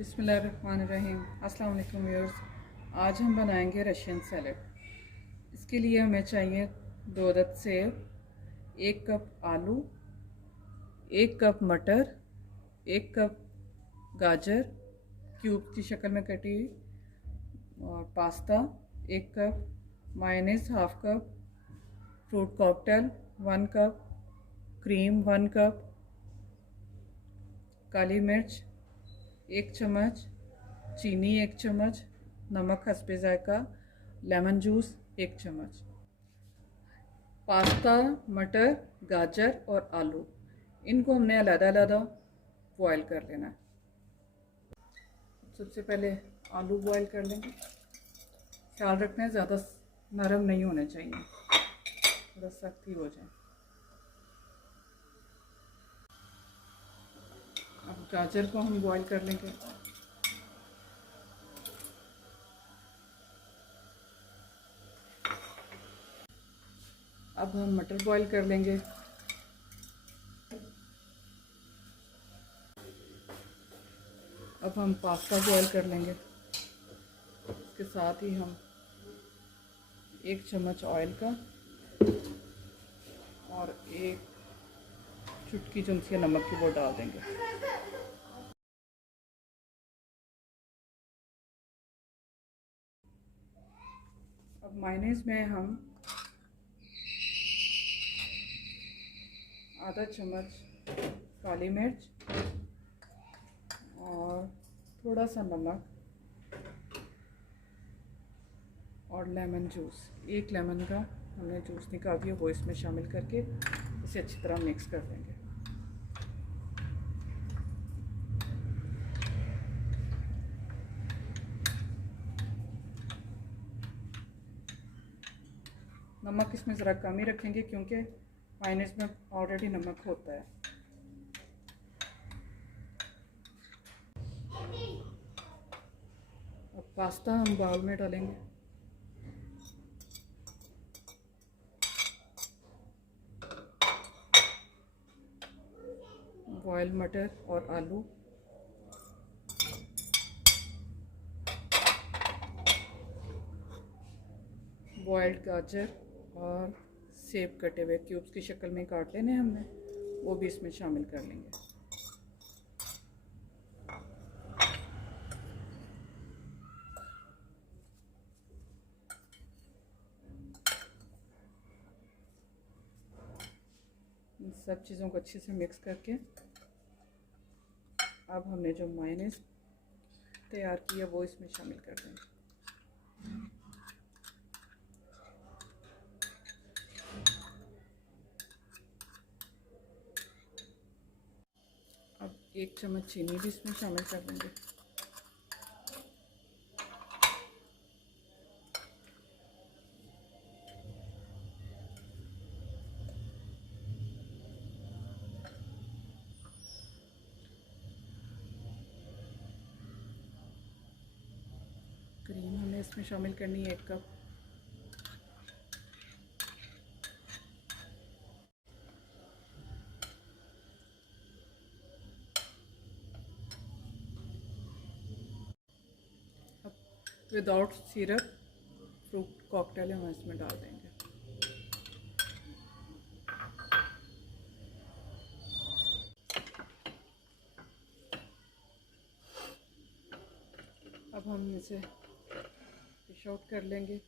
बिस्मिल्लाहिर्रहमानिर्रहीम। अस्सलाम वालेकुम व्यूअर्स। आज हम बनाएंगे रशियन सैलड। इसके लिए हमें चाहिए 2 अदद सेब, 1 कप आलू, 1 कप मटर, 1 कप गाजर क्यूब की शक्ल में कटी हुई, और pasta 1 cup, mayonnaise half cup, fruit cocktail 1 cup, cream 1 cup, काली मिर्च 1 चम्मच, चीनी 1 चम्मच, नमक हस्बे जायका, लेमन जूस 1 चम्मच। पास्ता, मटर, गाजर और आलू, इनको हमने अलग-अलग बॉयल कर लेना है। सबसे पहले आलू बॉयल कर लेंगे। ख्याल रखना है ज़्यादा नरम नहीं होने चाहिए, थोड़ा सख्त ही हो जाए। अब गाजर को हम बॉईल कर लेंगे। अब हम मटर बॉईल कर लेंगे। अब हम पास्ता बॉईल कर लेंगे। इसके साथ ही हम 1 चम्मच ऑयल का और 1 चुटकी चमची नमक की वो डाल देंगे। अब मायोनीज़ में हम आधा चम्मच काली मिर्च और थोड़ा सा नमक और लेमन जूस, 1 लेमन का हमने जूस निकाल दिया, वो इसमें शामिल करके इसे अच्छी तरह मिक्स कर देंगे। नमक इसमें ज़रा कम ही रखेंगे क्योंकि मायोनीज़ में ऑलरेडी नमक होता है। अब पास्ता हम बाउल में डालेंगे। बॉयल मटर और आलू, बॉयल्ड गाजर और सेब कटे हुए क्यूब्स की शक्ल में काट लेने हमने, वो भी इसमें शामिल कर लेंगे। इन सब चीज़ों को अच्छे से मिक्स करके अब हमने जो मायोनीज़ तैयार किया वो इसमें शामिल कर देंगे। अब 1 चम्मच चीनी भी इसमें शामिल कर देंगे। क्रीम हमें इसमें शामिल करनी है 1 कप। अब विदाउट सिरप फ्रूट कॉकटेल हम इसमें डाल देंगे। अब हम इसे डिश आउट कर लेंगे।